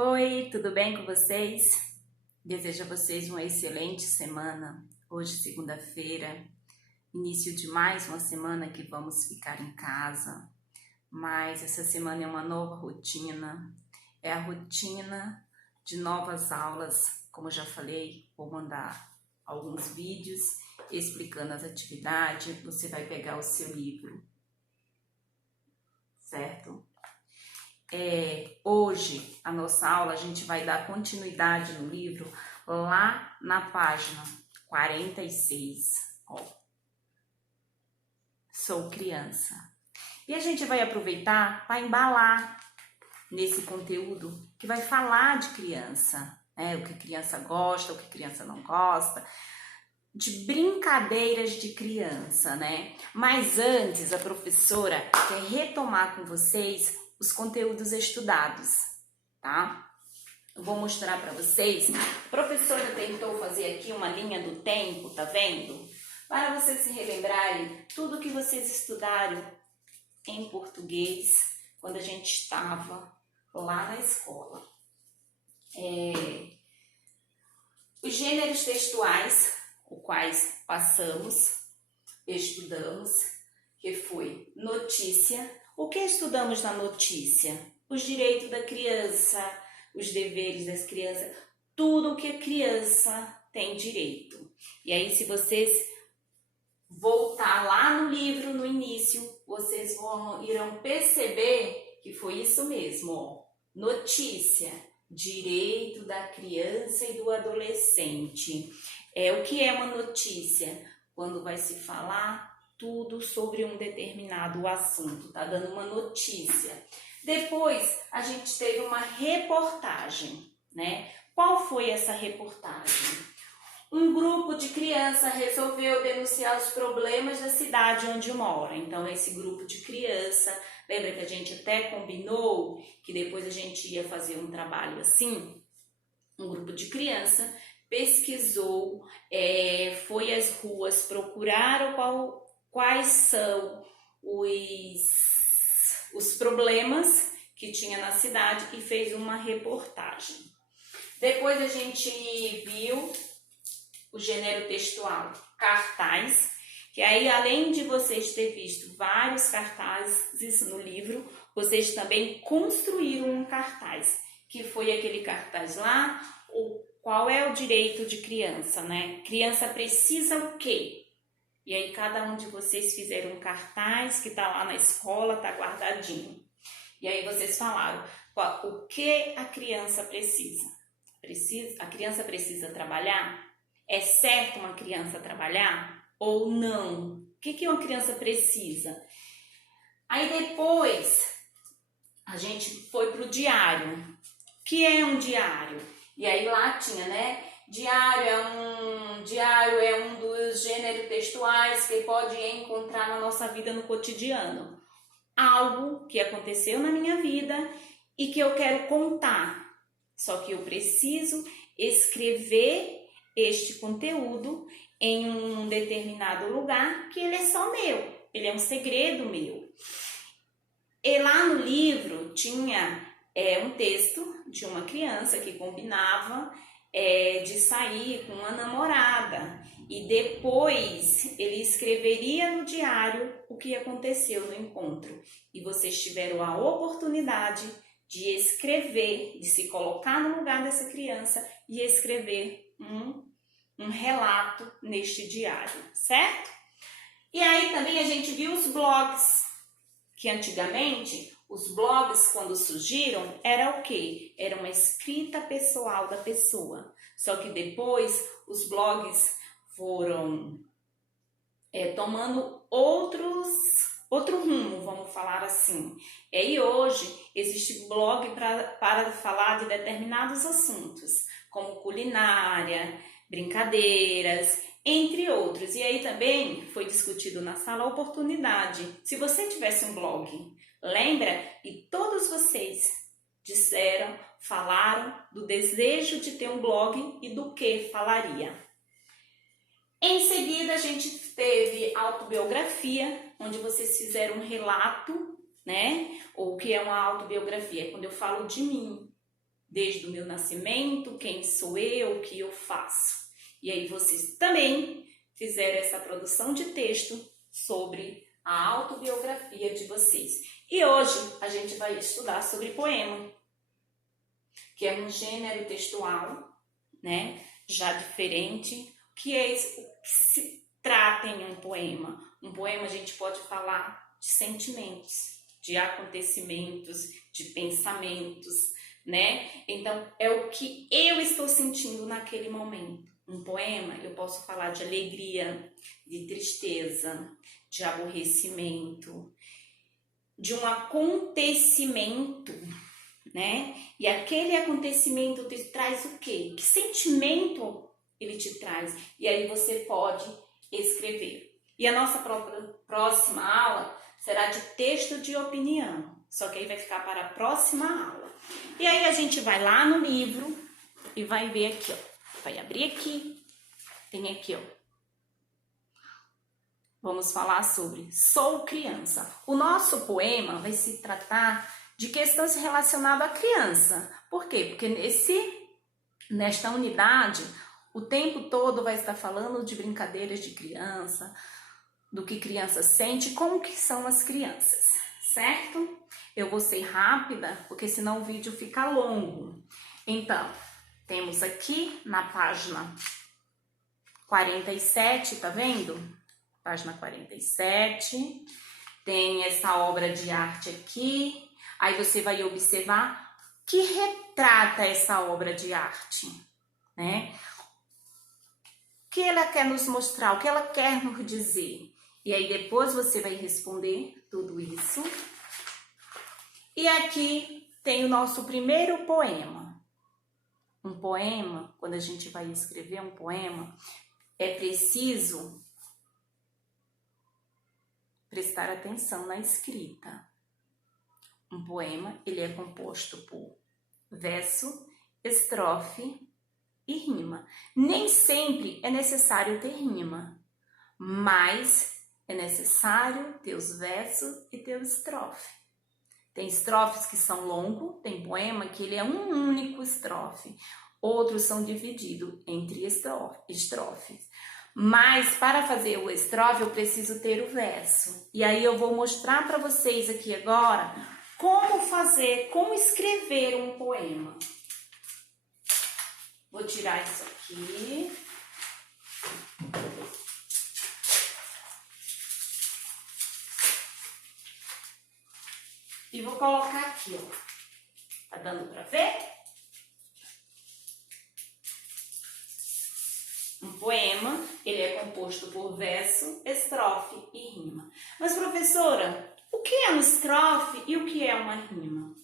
Oi, tudo bem com vocês? Desejo a vocês uma excelente semana. Hoje, segunda-feira, início de mais uma semana que vamos ficar em casa. Mas essa semana é uma nova rotina. É a rotina de novas aulas. Como eu já falei, vou mandar alguns vídeos explicando as atividades. Você vai pegar o seu livro, certo? Hoje, a nossa aula, a gente vai dar continuidade no livro lá na página 46. Ó, sou criança. E a gente vai aproveitar para embalar nesse conteúdo que vai falar de criança, né? O que criança gosta, o que criança não gosta, de brincadeiras de criança, né? Mas antes, a professora quer retomar com vocês os conteúdos estudados, tá? Eu vou mostrar para vocês. A professora tentou fazer aqui uma linha do tempo, tá vendo? Para vocês se relembrarem tudo que vocês estudaram em português quando a gente estava lá na escola. Os gêneros textuais, os quais passamos, estudamos, que foi notícia. O que estudamos na notícia? Os direitos da criança, os deveres das crianças, tudo que a criança tem direito. E aí, se vocês voltar lá no livro, no início, vocês irão perceber que foi isso mesmo, ó. Notícia, direito da criança e do adolescente. O que é uma notícia? Quando vai se falar tudo sobre um determinado assunto, tá dando uma notícia. Depois, a gente teve uma reportagem, né? Qual foi essa reportagem? Um grupo de crianças resolveu denunciar os problemas da cidade onde mora. Então, esse grupo de criança, lembra que a gente até combinou que depois a gente ia fazer um trabalho assim? Um grupo de criança pesquisou, foi às ruas, procuraram quais são os problemas que tinha na cidade e fez uma reportagem. Depois a gente viu o gênero textual, cartaz, que aí além de vocês ter visto vários cartazes no livro, vocês também construíram um cartaz, que foi aquele cartaz lá, qual é o direito de criança, né? Criança precisa o quê? E aí cada um de vocês fizeram um cartaz que tá lá na escola, tá guardadinho. E aí vocês falaram o que a criança precisa. A criança precisa trabalhar? É certo uma criança trabalhar ou não? O que uma criança precisa? Aí depois a gente foi pro diário. O que é um diário? E aí lá tinha, né? Diário é um dos gêneros textuais que pode encontrar na nossa vida no cotidiano. Algo que aconteceu na minha vida e que eu quero contar. Só que eu preciso escrever este conteúdo em um determinado lugar que ele é só meu. Ele é um segredo meu. E lá no livro tinha um texto de uma criança que combinava de sair com uma namorada e depois ele escreveria no diário o que aconteceu no encontro. E vocês tiveram a oportunidade de escrever, de se colocar no lugar dessa criança e escrever um relato neste diário, certo? E aí também a gente viu os blogs, que antigamente os blogs, quando surgiram, era o quê? Era uma escrita pessoal da pessoa. Só que depois os blogs foram tomando outro rumo, vamos falar assim. E hoje existe blog para falar de determinados assuntos, como culinária, brincadeiras, entre outros. E aí também foi discutido na sala a oportunidade. Se você tivesse um blog, lembra? E todos vocês falaram do desejo de ter um blog e do que falaria. Em seguida, a gente teve autobiografia, onde vocês fizeram um relato, né? Ou o que é uma autobiografia? É quando eu falo de mim. desde o meu nascimento, quem sou eu, o que eu faço. E aí vocês também fizeram essa produção de texto sobre a autobiografia de vocês. E hoje a gente vai estudar sobre poema, que é um gênero textual, né, já diferente. O que é isso? O que se trata em um poema? Um poema a gente pode falar de sentimentos, de acontecimentos, de pensamentos, né? Então, é o que eu estou sentindo naquele momento. Um poema, eu posso falar de alegria, de tristeza, de aborrecimento, de um acontecimento, né? E aquele acontecimento te traz o quê? Que sentimento ele te traz? E aí você pode escrever. E a nossa próxima aula será de texto de opinião, só que aí vai ficar para a próxima aula. E aí a gente vai lá no livro e vai ver aqui, ó. Vai abrir aqui, tem aqui, ó. Vamos falar sobre Sou Criança. O nosso poema vai se tratar de questões relacionadas à criança. Por quê? Porque nesta unidade, o tempo todo vai estar falando de brincadeiras de criança, do que criança sente, como que são as crianças, certo? Eu vou ser rápida, porque senão o vídeo fica longo. Então, temos aqui na página 47, tá vendo? Página 47, tem essa obra de arte aqui. Aí você vai observar que retrata essa obra de arte, né? O que ela quer nos mostrar, o que ela quer nos dizer. E aí depois você vai responder tudo isso. E aqui tem o nosso primeiro poema. Um poema, quando a gente vai escrever um poema, é preciso prestar atenção na escrita. Um poema, ele é composto por verso, estrofe e rima. Nem sempre é necessário ter rima, mas é necessário ter os versos e ter o estrofe. Tem estrofes que são longos, tem poema que ele é um único estrofe. Outros são divididos entre estrofes. Mas para fazer o estrofe eu preciso ter o verso. E aí eu vou mostrar para vocês aqui agora como escrever um poema. Vou tirar isso aqui. E vou colocar aqui, ó. Tá dando para ver? Um poema, ele é composto por verso, estrofe e rima. Mas, professora, o que é uma estrofe e o que é uma rima?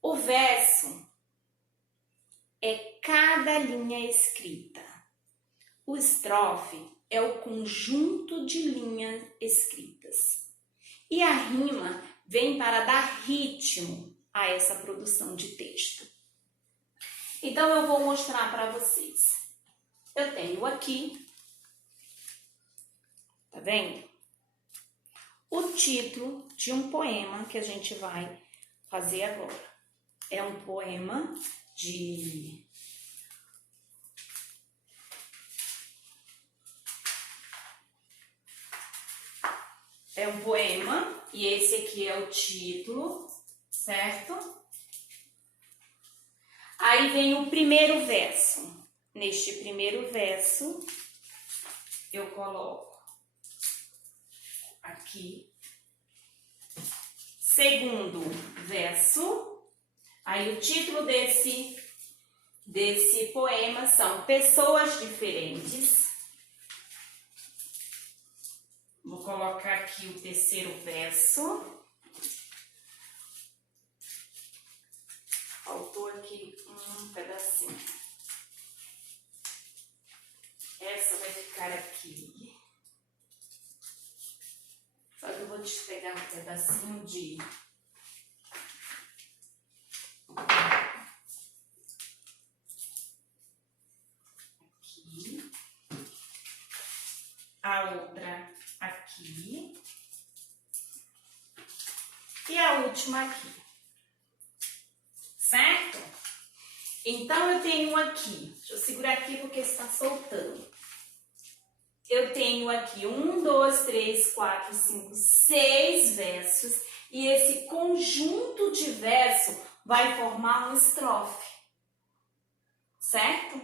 O verso é cada linha escrita. O estrofe é o conjunto de linhas escritas. E a rima vem para dar ritmo a essa produção de texto. Então, eu vou mostrar para vocês. Eu tenho aqui, tá vendo? O título de um poema que a gente vai fazer agora. É um poema de... É um poema e esse aqui é o título, certo? Aí vem o primeiro verso. Neste primeiro verso, eu coloco aqui. Segundo verso. Aí o título desse poema são Pessoas Diferentes. Vou colocar aqui o terceiro verso. Faltou aqui um pedacinho. Essa vai ficar aqui. Só que eu vou despegar um pedacinho de... Aqui. A outra aqui. E a última aqui. certo? Então, eu tenho aqui, deixa eu segurar aqui porque está soltando. Eu tenho aqui 1, 2, 3, 4, 5, 6 versos. E esse conjunto de verso vai formar uma estrofe, certo?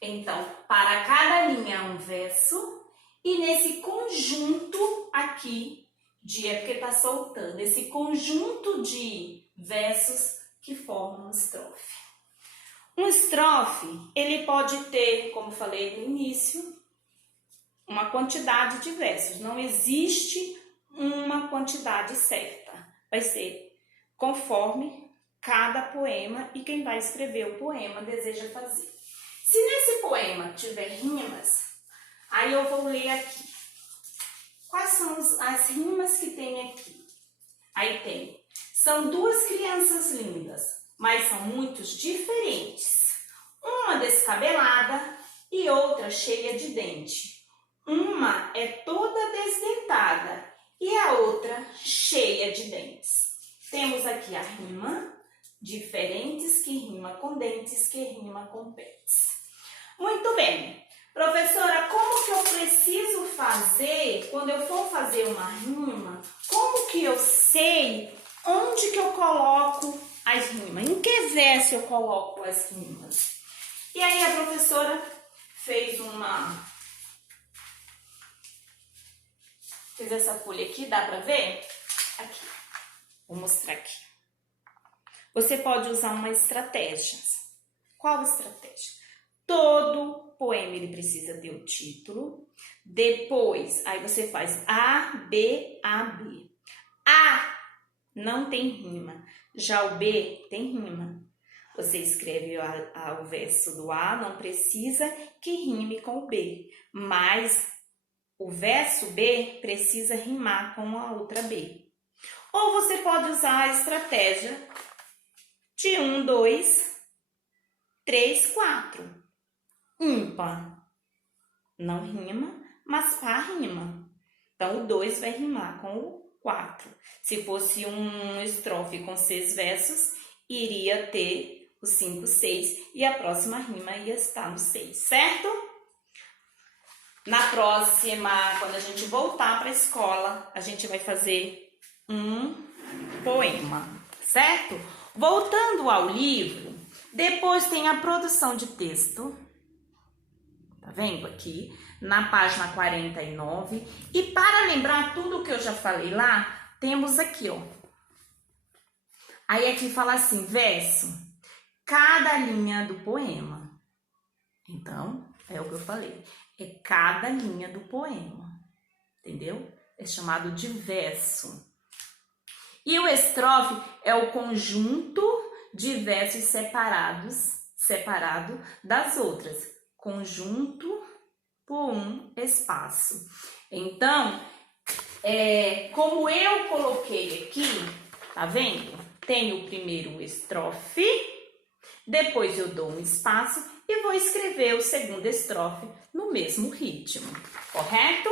Então, para cada linha um verso. E nesse conjunto aqui, é porque está soltando, esse conjunto de versos que formam uma estrofe. Um estrofe, ele pode ter, como falei no início, uma quantidade de versos. Não existe uma quantidade certa. Vai ser conforme cada poema e quem vai escrever o poema deseja fazer. Se nesse poema tiver rimas, aí eu vou ler aqui. Quais são as rimas que tem aqui? Aí tem. São duas crianças lindas, mas são muitos diferentes. Uma descabelada e outra cheia de dente. Uma é toda desdentada e a outra cheia de dentes. Temos aqui a rima, diferentes que rima com dentes, que rima com pets. Muito bem. Professora, como que eu preciso fazer, quando eu for fazer uma rima, como que eu sei onde que eu coloco as rimas? Em que verso eu coloco as rimas? E aí a professora fez essa folha aqui, dá para ver? Aqui, vou mostrar aqui. Você pode usar uma estratégia. Qual estratégia? Todo poema ele precisa ter o título. Depois, aí você faz A, B, A, B. A não tem rima. Já o B tem rima. Você escreve o verso do A, não precisa que rime com o B. Mas o verso B precisa rimar com a outra B. Ou você pode usar a estratégia de 1, 2, 3, 4. Ímpar não rima, mas par rima. Então, o 2 vai rimar com o 4. Se fosse um estrofe com 6 versos, iria ter o 5, 6 e a próxima rima ia estar no 6, certo? Na próxima, quando a gente voltar para a escola, a gente vai fazer um poema, certo? Voltando ao livro, depois tem a produção de texto. Tá vendo aqui? Na página 49. E para lembrar tudo que eu já falei lá, temos aqui, ó. Aí aqui fala assim, verso, cada linha do poema. Então, é o que eu falei. É cada linha do poema. Entendeu? É chamado de verso. E o estrofe é o conjunto de versos separado das outras. Conjunto por um espaço. Então, como eu coloquei aqui, tá vendo? Tem o primeiro estrofe, depois eu dou um espaço e vou escrever o segundo estrofe no mesmo ritmo, correto?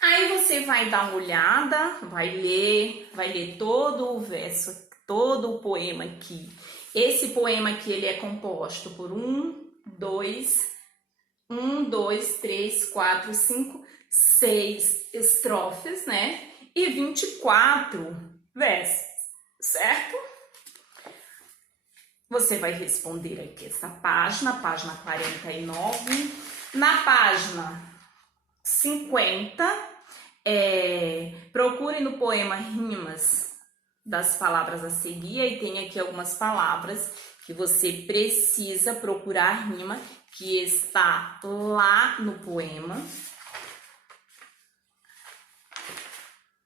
Aí você vai dar uma olhada, vai ler todo o verso, todo o poema aqui. Esse poema aqui, ele é composto por 1, 2, 3, 4, 5, 6 estrofes, né? E 24 versos, certo? Você vai responder aqui essa página 49. Na página 50, procure no poema rimas das palavras a seguir, e tem aqui algumas palavras que você precisa procurar a rima que está lá no poema.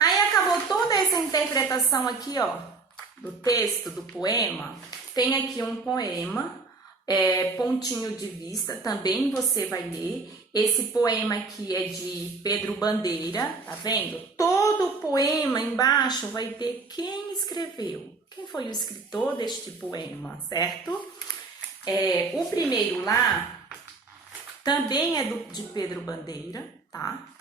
Aí acabou toda essa interpretação aqui, ó, do texto do poema. Tem aqui um poema, Pontinho de Vista, também você vai ler. Esse poema aqui é de Pedro Bandeira, tá vendo? Todo o poema embaixo vai ter quem escreveu, quem foi o escritor deste poema, certo? O primeiro lá também é de Pedro Bandeira, tá?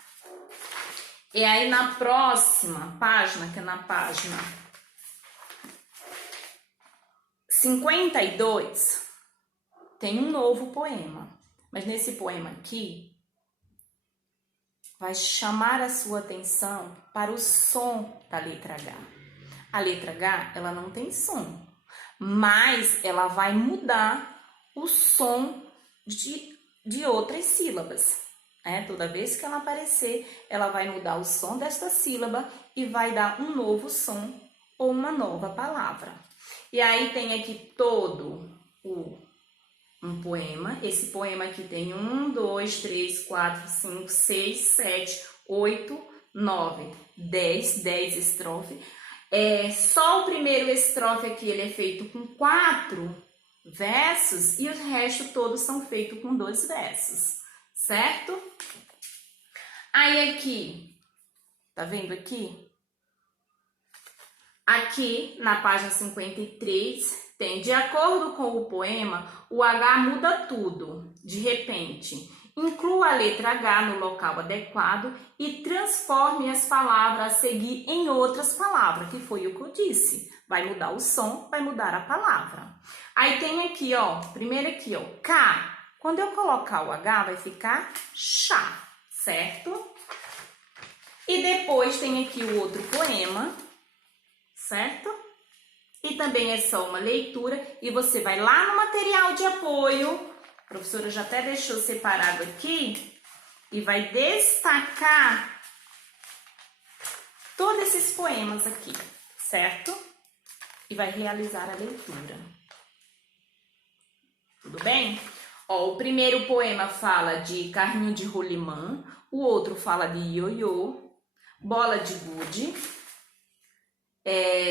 E aí na próxima página, que é na página 52 tem um novo poema, mas nesse poema aqui vai chamar a sua atenção para o som da letra H. A letra H, ela não tem som, mas ela vai mudar o som de outras sílabas. Toda vez que ela aparecer, ela vai mudar o som desta sílaba e vai dar um novo som ou uma nova palavra. E aí tem aqui todo um poema. Esse poema aqui tem 1, 2, 3, 4, 5, 6, 7, 8, 9, 10 estrofes. Só o primeiro estrofe aqui ele é feito com 4 versos e o resto todos são feitos com 2 versos, certo? Aí aqui, tá vendo aqui? Aqui na página 53 tem, de acordo com o poema, o H muda tudo, de repente. Inclua a letra H no local adequado e transforme as palavras a seguir em outras palavras, que foi o que eu disse. Vai mudar o som, vai mudar a palavra. Aí tem aqui, ó, primeiro aqui, ó, K. Quando eu colocar o H, vai ficar chá, certo? E depois tem aqui o outro poema, certo? E também é só uma leitura e você vai lá no material de apoio, a professora já até deixou separado aqui, e vai destacar todos esses poemas aqui, certo? E vai realizar a leitura. Tudo bem? Ó, o primeiro poema fala de carrinho de rolimã, o outro fala de ioiô, bola de gude,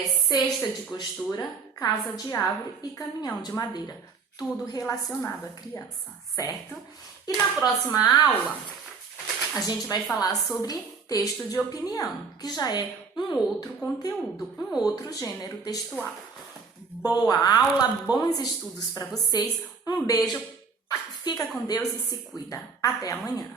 cesta de costura, casa de árvore e caminhão de madeira. Tudo relacionado à criança, certo? E na próxima aula, a gente vai falar sobre texto de opinião, que já é um outro conteúdo, um outro gênero textual. Boa aula, bons estudos para vocês. Um beijo, fica com Deus e se cuida. Até amanhã.